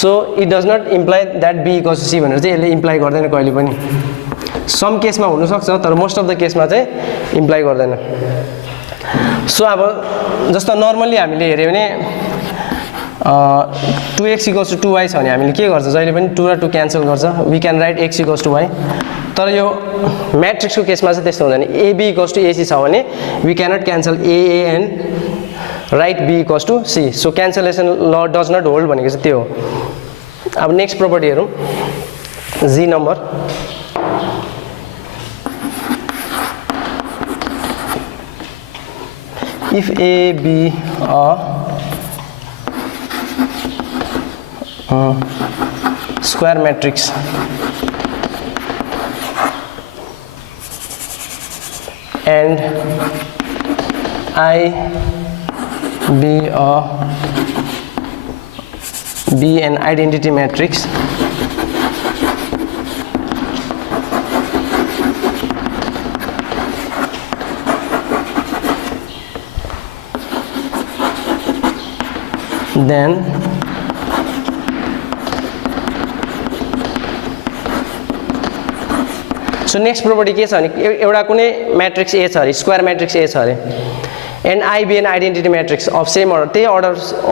so it does not imply that B equals to C भनेर चाहिँ यसले इम्प्लाई गर्दैन कहिले पनि सम केसमा हुनसक्छ तर मोस्ट अफ द केसमा चाहिँ इम्प्लाई गर्दैन सो अब जस्तो नर्मली हामीले हेऱ्यो भने 2x इक्वल्स टु 2y छ भने हामीले के गर्छ जहिले पनि 2 र 2 क्यान्सल गर्छ we can write x equals to y तर यो म्याट्रिक्सको केसमा चाहिँ त्यस्तो हुँदैन AB = AC छ भने we cannot cancel AA and write B = C so cancellation law does not hold भनेको चाहिँ त्यो हो अब नेक्स्ट प्रोपर्टी हेरौँ G number if A be a square matrix and I be an identity matrix then so next property के छ भने एउटा कुनै म्याट्रिक्स A छ अरे स्क्वायर म्याट्रिक्स A छ अरे and I be an identity matrix of same order त्यही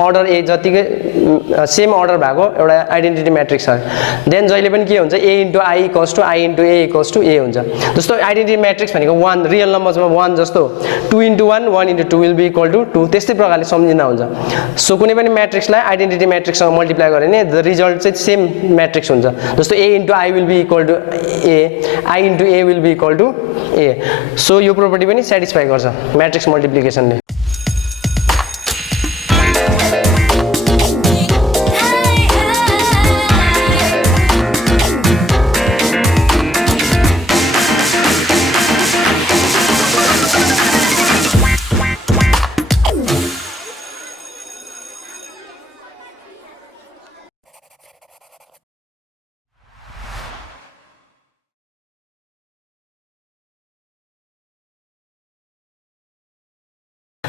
अर्डर ए जतिकै सेम अर्डर भएको एउटा आइडेन्टिटी म्याट्रिक्स छ देन जहिले पनि के हुन्छ A * I = I * A = A हुन्छ जस्तो आइडेन्टिटी म्याट्रिक्स भनेको 1 रियल नम्बर्समा 1 जस्तो 2 * 1 1 * 2 विल बी इक्वल टु 2 त्यस्तै प्रकारले सम्झिँदा हुन्छ सो कुनै पनि म्याट्रिक्सलाई आइडेन्टिटी म्याट्रिक्ससँग मल्टिप्लाई गरे भने द रिजल्ट चाहिँ सेम म्याट्रिक्स हुन्छ जस्तो A * I will be equal to A I * A will be equal to A so यो प्रोपर्टी पनि सेटिस्फाई गर्छ म्याट्रिक्स मल्टिप्लिकेसन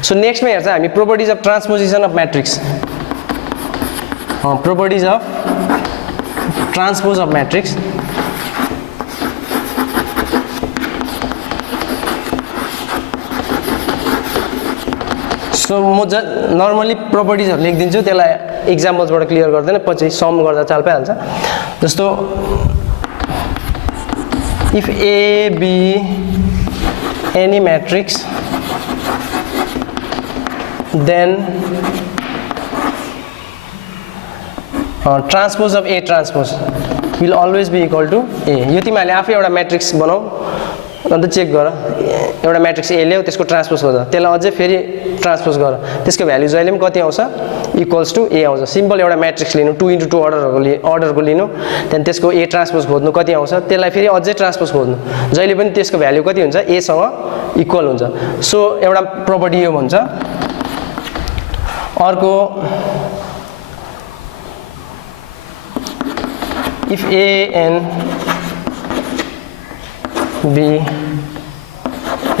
So next में हेर्छ हामी properties of transposition of matrix properties of transpose of matrix so म normally प्रोपर्टिजहरु लेख्दिन्छु त्यसलाई एक्जाम्पल्सबाट clear गर्दैन पछि सम गर्दा चाल पाइहाल्छ जस्तो if A be any matrix then transpose of A transpose will always be equal to A यो तिमीले आफै एउटा म्याट्रिक्स बनाऊ अन्त चेक गर एउटा म्याट्रिक्स A ल्याऊ त्यसको ट्रान्सपोज गर त्यसलाई अझै फेरि ट्रान्सपोज गर त्यसको भ्यालु जहिले पनि कति आउँछ इक्वल्स टु A आउँछ सिम्पल एउटा म्याट्रिक्स लिनु 2 * 2 अर्डरको लिनु त्यहाँ त्यसको A ट्रान्सपोज खोज्नु कति आउँछ त्यसलाई फेरि अझै ट्रान्सपोज खोज्नु जहिले पनि त्यसको भ्यालु कति हुन्छ A सँग इक्वल हुन्छ सो एउटा प्रोपर्टी यो भन्छ अर्को if A and B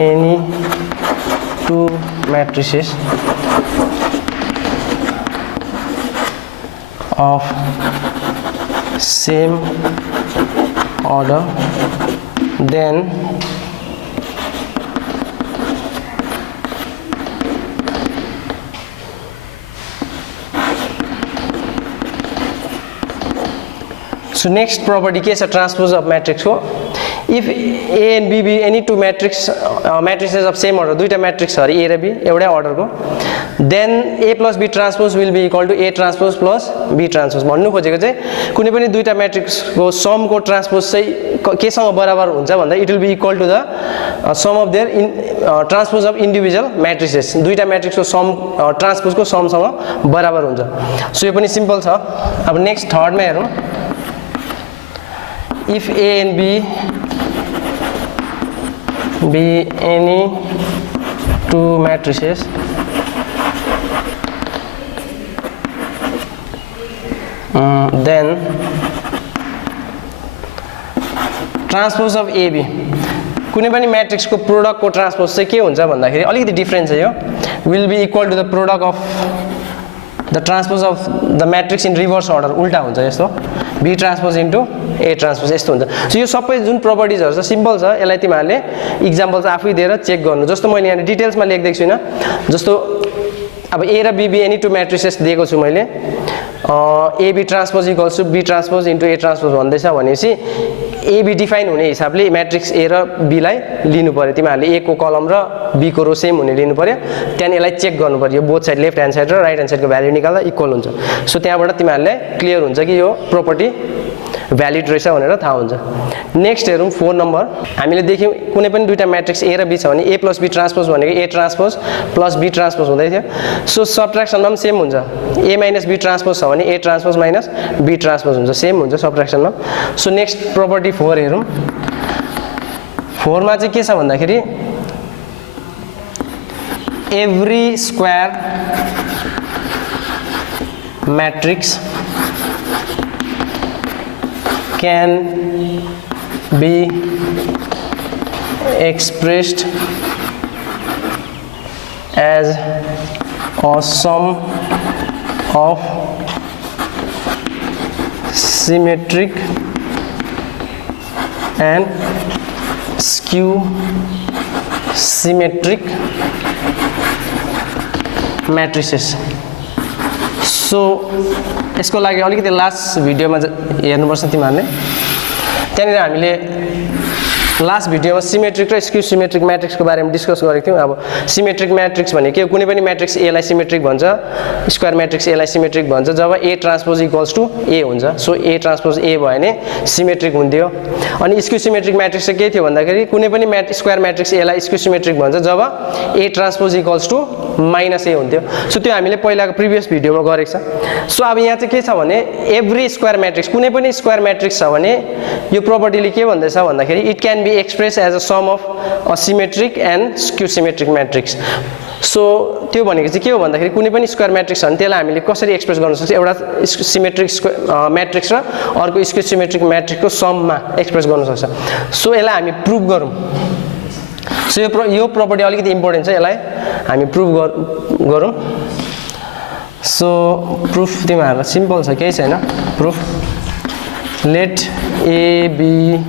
any two matrices of same order then so next property के छ transpose of matrix को if A and B be any two matrices of same order दुईटा matrix हरु A र B एउटै अर्डरको then A plus B transpose will be equal to A transpose plus B transpose भन्नु खोजेको चाहिँ कुनै पनि दुईटा म्याट्रिक्सको सम को ट्रान्सपोज चाहिँ केसँग बराबर हुन्छ भन्दा it will be equal to the sum of their transpose of individual matrices दुईटा म्याट्रिक्सको सम ट्रान्सपोजको समसँग बराबर हुन्छ सो यो पनि सिम्पल छ अब नेक्स्ट थर्ड मा हेरौं if A and B be any two matrices then transpose of AB कुनै पनि म्याट्रिक्सको प्रोडक्टको ट्रान्सपोज चाहिँ के हुन्छ भन्दाखेरि अलिकति डिफरेन्स छ यो will be equal to the product of the transpose of the matrix in reverse order उल्टा हुन्छ यस्तो B transpose into A transpose यस्तो हुन्छ सो यो सबै जुन प्रोपर्टिजहरु छ सिम्पल छ यसलाई तिमीहरुले एक्जाम्पल चाहिँ आफै दिएर चेक गर्नु जस्तो मैले यहाँ डिटेल्समा लेख्दै छैन जस्तो अब A र B एनी टु म्याट्रिसेस दिएको छु मैले AB transpose equals to B transpose into A transpose भन्दैछ भनेपछि AB डिफाइन हुने हिसाबले म्याट्रिक्स A र B लाई लिनु पर्यो तिमीहरूले A को कलम र B को रो सेम हुने लिनु पर्यो त्यहाँदेखि यसलाई चेक गर्नु पर्यो both side left hand side र राइट ह्यान्ड साइडको भ्यालु निकाल्दा इक्वल हुन्छ सो त्यहाँबाट तिमीहरूलाई क्लियर हुन्छ कि यो प्रोपर्टी भ्यालिड रहेछ भनेर थाहा हुन्छ नेक्स्ट हेरौँ 4 नम्बर हामीले देख्यौँ कुनै पनि दुईटा म्याट्रिक्स A र B छ भने A + B ट्रान्सपोज भनेको A ट्रान्सपोज + B ट्रान्सपोज हुँदै थियो सो सबट्र्याक्सनमा पनि सेम हुन्छ A - B ट्रान्सपोज छ भने A ट्रान्सपोज - B ट्रान्सपोज हुन्छ सेम हुन्छ सबट्र्याक्सनमा सो नेक्स्ट प्रोपर्टी 4 हेरौँ 4 मा चाहिँ के छ भन्दाखेरि every square matrix can be expressed as a sum of symmetric and skew symmetric matrices so यसको लागि अलिकति लास्ट भिडियोमा हेर्नुपर्छ तिमीहरूले त्यहाँनिर हामीले लास्ट भिडियोमा सिमेट्रिक र स्क्यू सिमेट्रिक म्याट्रिक्सको बारेमा डिस्कस गरेको थियौँ अब सिमेट्रिक म्याट्रिक्स भनेको कुनै पनि म्याट्रिक्स A लाई सिमेट्रिक भन्छ स्क्वायर म्याट्रिक्स A लाई सिमेट्रिक भन्छ जब A transpose equals to A हुन्छ सो A ट्रान्सपोज A भयो भने सिमेट्रिक हुन्थ्यो अनि स्क्यू सिमेट्रिक म्याट्रिक्स चाहिँ के थियो भन्दाखेरि कुनै पनि स्क्वायर म्याट्रिक्स A लाई स्क्यू सिमेट्रिक भन्छ जब A transpose equals to -A हुन्थ्यो सो त्यो हामीले पहिलाको प्रिभियस भिडियोमा गरेको छ सो अब यहाँ चाहिँ के छ भने एभ्री स्क्वायर म्याट्रिक्स कुनै पनि स्क्वायर म्याट्रिक्स छ भने यो प्रोपर्टीले के भन्दैछ भन्दाखेरि it can be expressed as a sum of a symmetric and skew symmetric matrix so त्यो भनेको चाहिँ के हो भन्दाखेरि कुनै पनि स्क्वायर म्याट्रिक्स छ भने त्यसलाई हामीले कसरी एक्सप्रेस गर्न सक्छ एउटा सिमेट्रिक म्याट्रिक्स र अर्को स्क्यू सिमेट्रिक म्याट्रिक्सको सममा एक्सप्रेस गर्न सक्छ सो यसलाई हामी प्रुभ गरौँ सो यो प्रोपर्टी अलिकति इम्पोर्टेन्ट छ यसलाई हामी प्रुभ गरौँ सो प्रुफ तिमीहरूलाई सिम्पल छ केही छैन proof let A be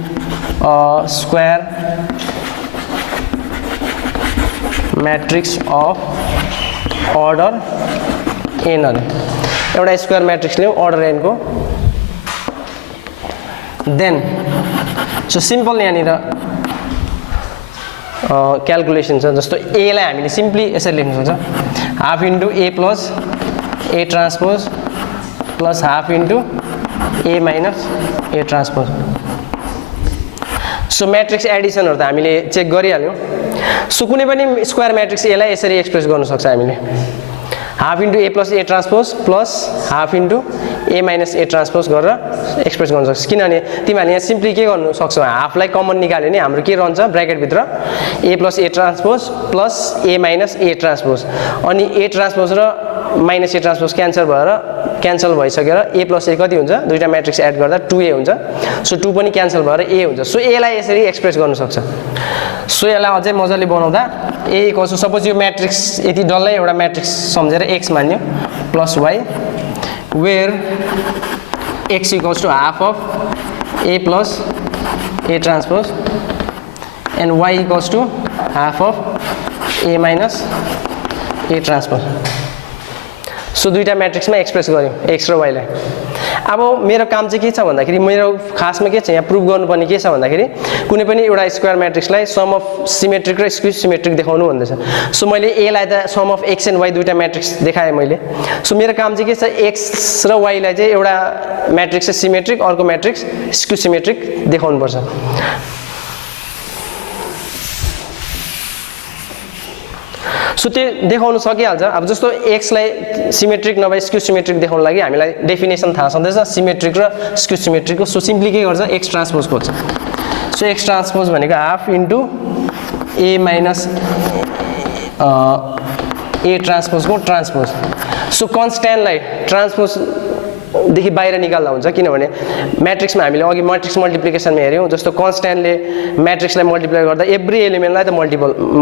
a square matrix of order n एउटा स्क्वायर म्याट्रिक्स लियौँ अर्डर n को देन सो सिम्पल यहाँनिर क्याल्कुलेसन छ जस्तो A लाई हामीले सिम्पली यसरी लेख्न सक्छ half into A plus A transpose plus half into A minus A transpose so matrix एडिसनहरु त हामीले चेक गरिहाल्यौं सो कुनै पनि स्क्वायर म्याट्रिक्स A लाई यसरी एक्सप्रेस गर्न सक्छ हामीले half into A plus A transpose plus half into A minus A transpose गरेर एक्सप्रेस गर्न सक्छ किनभने तिमीहरूले यहाँ सिम्पली के गर्नु सक्छौ हाफलाई कमन निकाल्यो भने हाम्रो के रहन्छ ब्र्याकेट भित्र A plus A transpose plus A minus A transpose अनि A ट्रान्सपोज र माइनस A ट्रान्सपोज क्यान्सल भइसकेर A प्लस A कति हुन्छ दुईटा म्याट्रिक्स एड गर्दा 2A हुन्छ सो 2 पनि क्यान्सल भएर A हुन्छ सो A लाई यसरी एक्सप्रेस गर्न सक्छ सो यसलाई अझै मजाले बनाउँदा A इक्वल्स सपोज यो म्याट्रिक्स यति डल्लै एउटा म्याट्रिक्स सम्झेर x मान्यो plus y where x equals to half of A plus A transpose and y equals to half of A minus A transpose so दुईटा म्याट्रिक्समा एक्सप्रेस गर्यो x र y लाई अब मेरो काम चाहिँ के छ भन्दाखेरि मेरो खासमा के छ यहाँ प्रुभ गर्नुपर्ने के छ भन्दाखेरि कुनै पनि एउटा स्क्वायर म्याट्रिक्सलाई सम अफ सिमेट्रिक र स्क्यू सिमेट्रिक देखाउनु भन्दैछ सो मैले A लाई त sum of x and y दुईटा म्याट्रिक्स देखाएँ मैले सो मेरो काम चाहिँ के छ x र y लाई चाहिँ एउटा म्याट्रिक्स चाहिँ सिमेट्रिक अर्को म्याट्रिक्स स्क्यू सिमेट्रिक देखाउनु पर्छ सो त्यो देखाउन सकिहाल्छ अब जस्तो x लाई सिमेट्रिक नभए स्क्यू सिमेट्रिक देखाउन लागि हामीलाई डेफिनेसन थाहा छँदैछ सिमेट्रिक र स्क्यू सिमेट्रिकको सो सिम्पली के गर्छ x ट्रान्सपोज खोज्छ सो x ट्रान्सपोज भनेको half into A minus A ट्रान्सपोजको ट्रान्सपोज सो कन्स्ट्यान्टलाई ट्रान्सपोज देखि बाहिर निकाल्दा हुन्छ किनभने म्याट्रिक्समा हामीले अघि म्याट्रिक्स मल्टिप्लिकेसनमा हेर्यौं जस्तो कन्स्ट्यान्टले म्याट्रिक्सलाई मल्टिप्लाई गर्दा एभ्री एलिमेन्टलाई त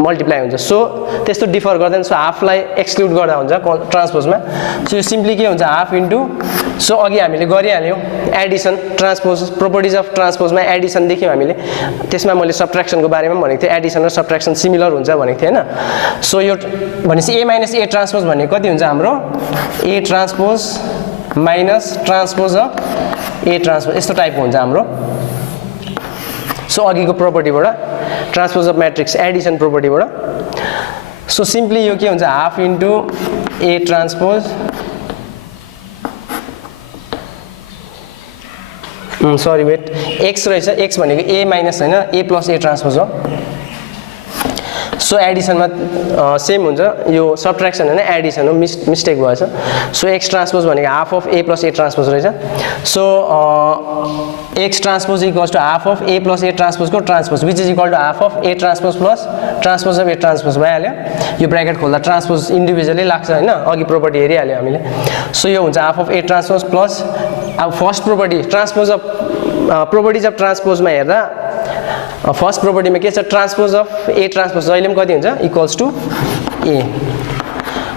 मल्टिप्लाई हुन्छ सो त्यस्तो डिफर गर्दैन सो हाफलाई एक्सक्लुड गर्दा हुन्छ ट्रान्सपोजमा सो यो सिम्पली के हुन्छ हाफ इन्टु सो अघि हामीले गरिहाल्यौं एडिसन ट्रान्सपोज प्रोपर्टिज अफ ट्रान्सपोजमा एडिसन देख्यौं हामीले त्यसमा मैले सबट्र्याक्सनको बारेमा पनि भनेको थिएँ एडिसन र सबट्र्याक्सन सिमिलर हुन्छ भनेको थिएँ हैन सो यो भनेपछि A माइनस A ट्रान्सपोज भनेको कति हुन्छ हाम्रो A transpose minus transpose of A transpose यस्तो टाइपको हुन्छ हाम्रो सो अघिको प्रोपर्टीबाट ट्रान्सपोज अफ म्याट्रिक्स एडिसन प्रोपर्टीबाट सो सिम्पली यो के हुन्छ half into A transpose sorry wait x रहेछ एक्स भनेको ए माइनस होइन ए प्लस ए ट्रान्सपोज हो सो एडिसनमा सेम हुन्छ यो सब्ट्र्याक्सन होइन एडिसन हो मिस्टेक भएछ सो एक्स ट्रान्सपोज भनेको half of A plus A transpose रहेछ so x transpose equals to half of A plus A ट्रान्सपोजको transpose which is equal to half of A transpose plus transpose of A transpose भइहाल्यो यो bracket खोल्दा transpose individually लाग्छ होइन अघि property हेरिहाल्यो हामीले so यो हुन्छ half of A transpose plus अब first property transpose of properties of ट्रान्सपोजमा हेर्दा फर्स्ट प्रोपर्टीमा के छ ट्रान्सपोज अफ ए ट्रान्सपोज जहिले पनि कति हुन्छ equals to A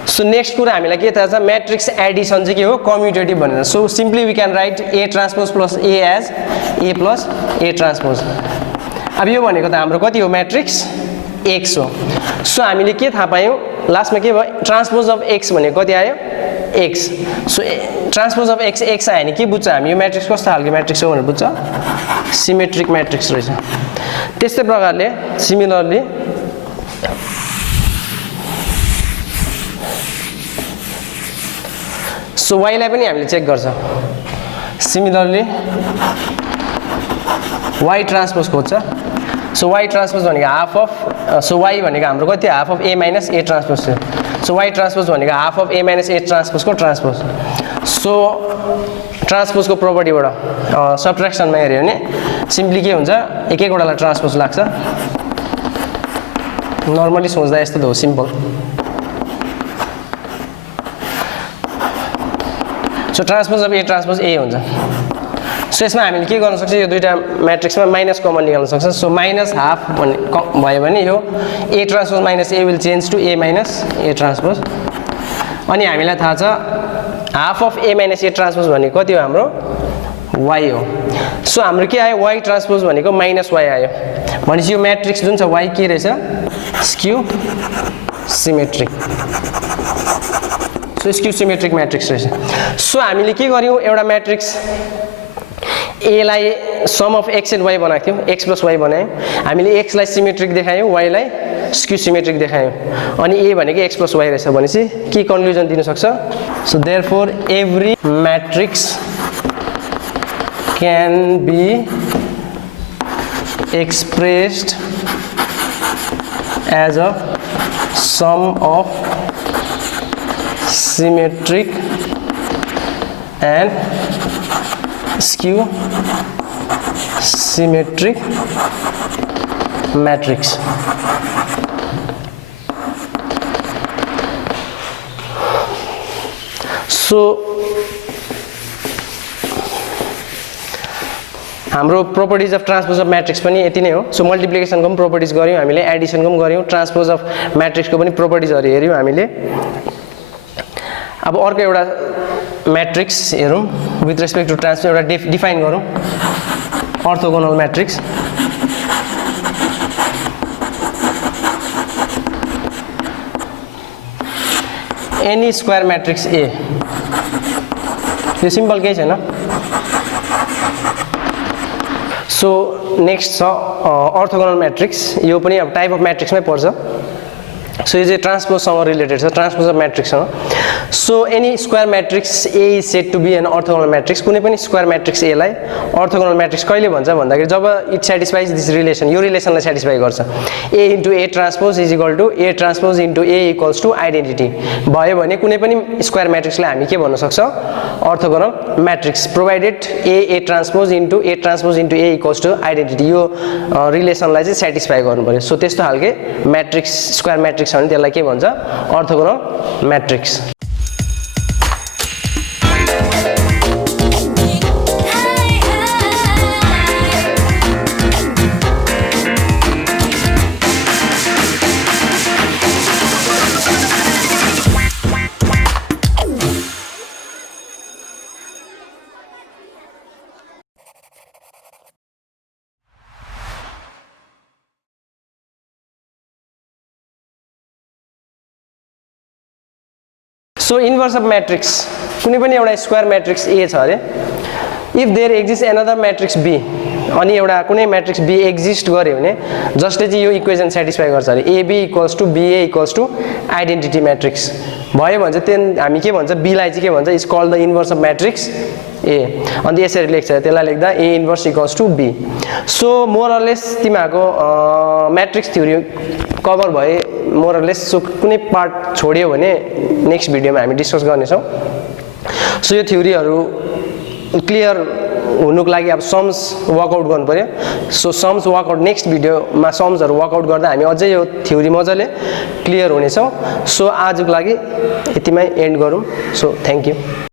so next कुरा हामीलाई के थाहा छ म्याट्रिक्स एडिसन चाहिँ के हो कम्युटेटिभ भनेर so simply we can write A transpose plus A as A plus A transpose अब यो भनेको त हाम्रो कति हो म्याट्रिक्स एक्स हो सो हामीले के थाहा पायौँ लास्टमा के भयो ट्रान्सपोज अफ एक्स भनेको कति आयो x so transpose of x x आयो भने के बुझ्छ हामी यो म्याट्रिक्स कस्तो खालको म्याट्रिक्स हो भनेर बुझ्छ सिमेट्रिक म्याट्रिक्स रहेछ त्यस्तै प्रकारले सिमिलरली सो वाइलाई पनि हामीले चेक गर्छ सिमिलरली वाइ ट्रान्सपोज खोज्छ सो वाइ ट्रान्सपोज भनेको हाफ अफ सो वाइ भनेको हाम्रो कति half of A minus A transpose थियो सो वाइ ट्रान्सपोज भनेको half of A minus A ट्रान्सपोजको ट्रान्सपोज सो ट्रान्सपोजको प्रोपर्टीबाट सब्ट्र्याक्सनमा हेऱ्यो भने सिम्पली के हुन्छ एक एकवटालाई ट्रान्सपोज लाग्छ नर्मली सोच्दा यस्तो त हो simple so transpose of A transpose A हुन्छ सो यसमा हामीले के गर्न सक्छ यो दुईटा म्याट्रिक्समा माइनस कमन निकाल्न सक्छ सो माइनस हाफ भयो भने यो A transpose minus A will change to A minus A transpose अनि हामीलाई थाहा छ half of A minus A transpose भनेको कति हो हाम्रो वाइ हो सो हाम्रो के आयो वाइ ट्रान्सपोज भनेको माइनस वाइ आयो भनेपछि यो म्याट्रिक्स जुन छ वाइ के रहेछ skew symmetric so skew symmetric matrix रहेछ सो हामीले के गर्यौँ एउटा म्याट्रिक्स एलाई sum of X and Y बनाएको थियौँ एक्स प्लस वाइ बनायौँ हामीले एक्सलाई सिमेट्रिक देखायौँ वाइलाई स्क्यू सिमेट्रिक देखायौँ अनि ए भनेको एक्स प्लस वाइ रहेछ भनेपछि के कन्क्लुजन दिन सक्छ so therefore every matrix can be expressed as a sum of symmetric and skew symmetric matrix so हाम्रो properties of transpose of matrix पनि यति नै हो सो मल्टिप्लिकेसनको पनि प्रोपर्टिज गऱ्यौँ हामीले एडिसनको पनि गऱ्यौँ ट्रान्सपोज अफ म्याट्रिक्सको पनि प्रोपर्टिजहरू हेऱ्यौँ हामीले अब अर्को एउटा म्याट्रिक्स हेरौँ विथ रेस्पेक्ट टु ट्रान्सपोज एउटा डिफाइन गरौँ orthogonal matrix any square matrix A यो सिम्पल केही छैन सो नेक्स्ट छ अर्थोगोनल म्याट्रिक्स यो पनि अब टाइप अफ म्याट्रिक्समै पर्छ सो यो चाहिँ ट्रान्सपोजसँग रिलेटेड छ ट्रान्सपोज अफ म्याट्रिक्ससँग so any square matrix A is said to be an orthogonal matrix कुनै पनि स्क्वायर म्याट्रिक्स एलाई अर्थोगोनल म्याट्रिक्स कहिले भन्छ भन्दाखेरि जब इट सेटिस्फाइज दिस रिलेसन यो रिलेसनलाई सेटिस्फाई गर्छ A into A transpose is equal to A transpose into A equals to identity भयो भने कुनै पनि स्क्वायर म्याट्रिक्सलाई हामी के भन्न सक्छ orthogonal matrix provided A transpose into A equals to identity यो रिलेसनलाई चाहिँ सेटिस्फाई गर्नु पर्यो सो त्यस्तो खालके म्याट्रिक्स स्क्वायर म्याट्रिक्स भने त्यसलाई के भन्छ orthogonal matrix so inverse of matrix कुनै पनि एउटा स्क्वायर म्याट्रिक्स ए छ अरे if there exist another matrix B अनि एउटा कुनै म्याट्रिक्स बी एक्जिस्ट गर्यो भने जसले चाहिँ यो इक्वेसन सेटिस्फाई गर्छ अरे AB equals to BA equals to identity matrix भयो भने चाहिँ त्यहाँ हामी के भन्छ बीलाई चाहिँ के भन्छ is called the inverse of matrix A अनि यसरी लेख्छ त्यसलाई लेख्दा A inverse equals to B so मोरलेस तिमीहरूको म्याट्रिक्स थ्योरी कभर भए मोरलेस सो कुनै पार्ट छोड्यो भने नेक्स्ट भिडियोमा हामी डिस्कस गर्नेछौँ सो यो थ्योरीहरू क्लियर हुनुको लागि अब सम्स वर्कआउट गर्नु पर्यो सो सम्स वर्कआउट नेक्स्ट भिडियोमा सम्सहरू वर्कआउट गर्दा हामी अझै यो थ्योरी मजाले क्लियर हुनेछौँ सो आजको लागि यतिमै एन्ड गरौँ सो थ्याङ्क यू